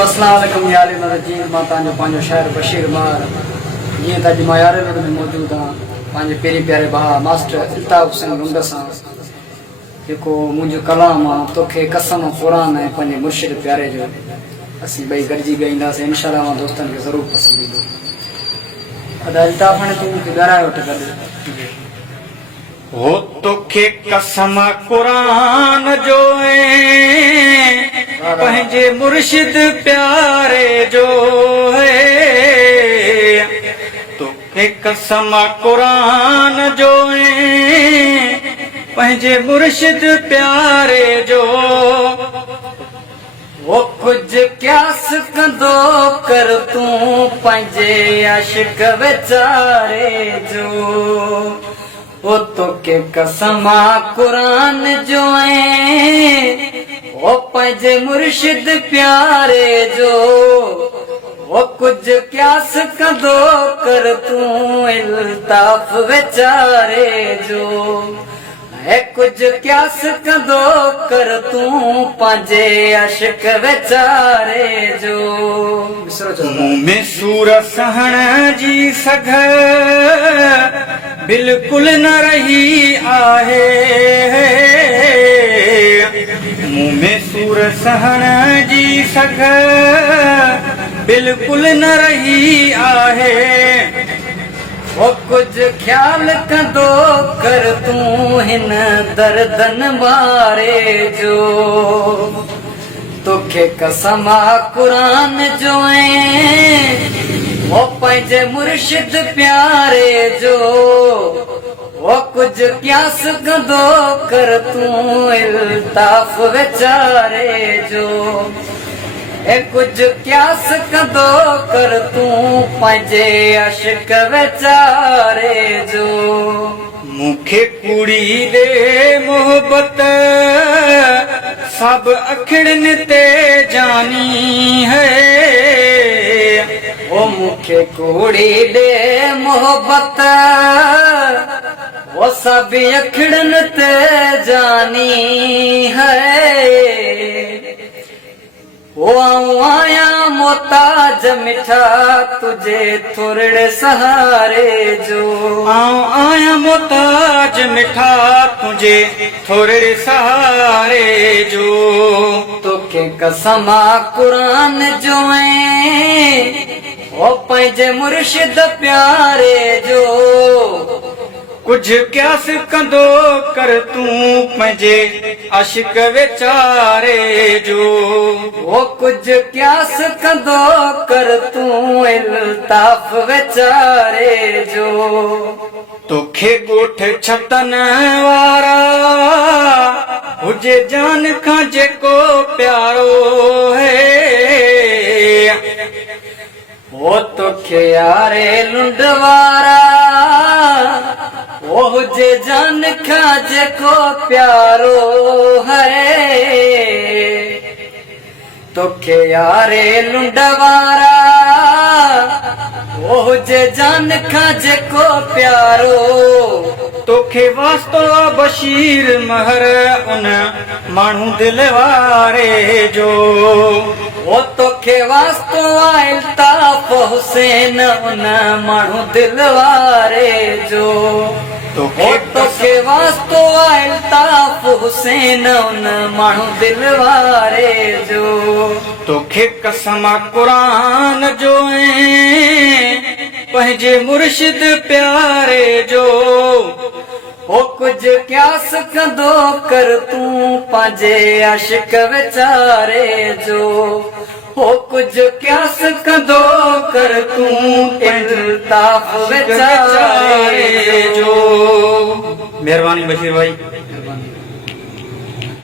अस्सलाम वालेकुम यार नज़ीर मां तव्हांजो पंहिंजो शहर बशीर मार जीअं त अॼु मां यार में मौजूदु आहियां पंहिंजे पहिरीं प्यारे भाउ मास्टर अल्ताफ़ सिंह लुंड सां जेको मुंहिंजो कलाम आहे तोखे कसम क़ुरान ऐं पंहिंजे मुर्शिद प्यारे जो असीं ॿई गॾिजी ॻाईंदासीं इंशाअल्लाह मां दोस्तनि खे ज़रूरु पसंदि ईंदो। अदा अल्ताफ़ हाणे तूं मूंखे ॻाल्हाए वठ गॾु हो तोखे कसम कुरान जो पंहिंजे मुर्शिद प्यारे जो है तोखे कसम कुरान जो पंहिंजे मुर्शिद प्यारे जो वो कुछ क्यास कंदो कर तूं पंहिंजे आशिक वेचारे जो वो तोखे कसम कुरान जो वो पंहिंजे मुर्शिद प्यारे जो वो कुछ क्यास कंदो कर तूं अल्ताफ़ वेचारे जो है कुछ क्यास कंदो कर तूं पंहिंजे आशिक वेचारे जो मुंह में सूर सहण जी सघ बिल्कुल न रही आहे मुंह में सूर सहण जी सघ बिल्कुल न रही आहे वो कुछ ख्याल कंदो कर तूं हिन दर्दन मारे जो तोखे कसम कुरान जो वो पंहिंजे मुर्शिद प्यारे जो वो कुछ क्यास कंदो कर तूं अल्ताफ़ वेचारे जो ए कुछ क्यास कंदो कर तूं पंहिंजे आशिक वेचारे जो मूंखे कुड़ी दे मोहब्बत सब अखड़न ते जानी है ओ मूंखे कुड़ी दे मोहब्बत वो सब अखड़न ते जानी है वो आया मोहताज मिठा तुझे थोड़े सहारे जो आया मोहताज मिठा तुझे थोड़े सहारे जो तोखे कसम कुरान जो वो पंहिंजे मुर्शिद प्यारे जो कुछ क्यास कंदो कर तूं पंहिंजे आशिक वेचारे जो वो कुछ क्यास कंदो कर तूं अल्ताफ़ वेचारे जो तोखे ॻोठ छतन वारा हुजे जान खां जेको प्यारो है वो तोखे यारे लुंड वारा वो हुजे जान खां जेको प्यारो है तोखे यारे लुंड वारा वो हुजे जान खां जेको प्यारो तोखे वास्तो बशीर महर उन माण्हू दिल वारे जो वो तोखे वास्तो अल्ताफ़ हुसैन उन माण्हू दिल वारे जो तोखे वास्तो अल्ताफ़ हुसैन उन माण्हू दिल वारे जो तोखे कसम कुरान जो पंहिंजे मुर्शिद प्यारे जो वो कुछ क्यास कंदो कर तूं पंहिंजे आशिक वेचारे जो वो कुछ क्यास कंदो कर तूं अल्ताफ़ वेचारे जो। मेहरबानी बशीर भाई।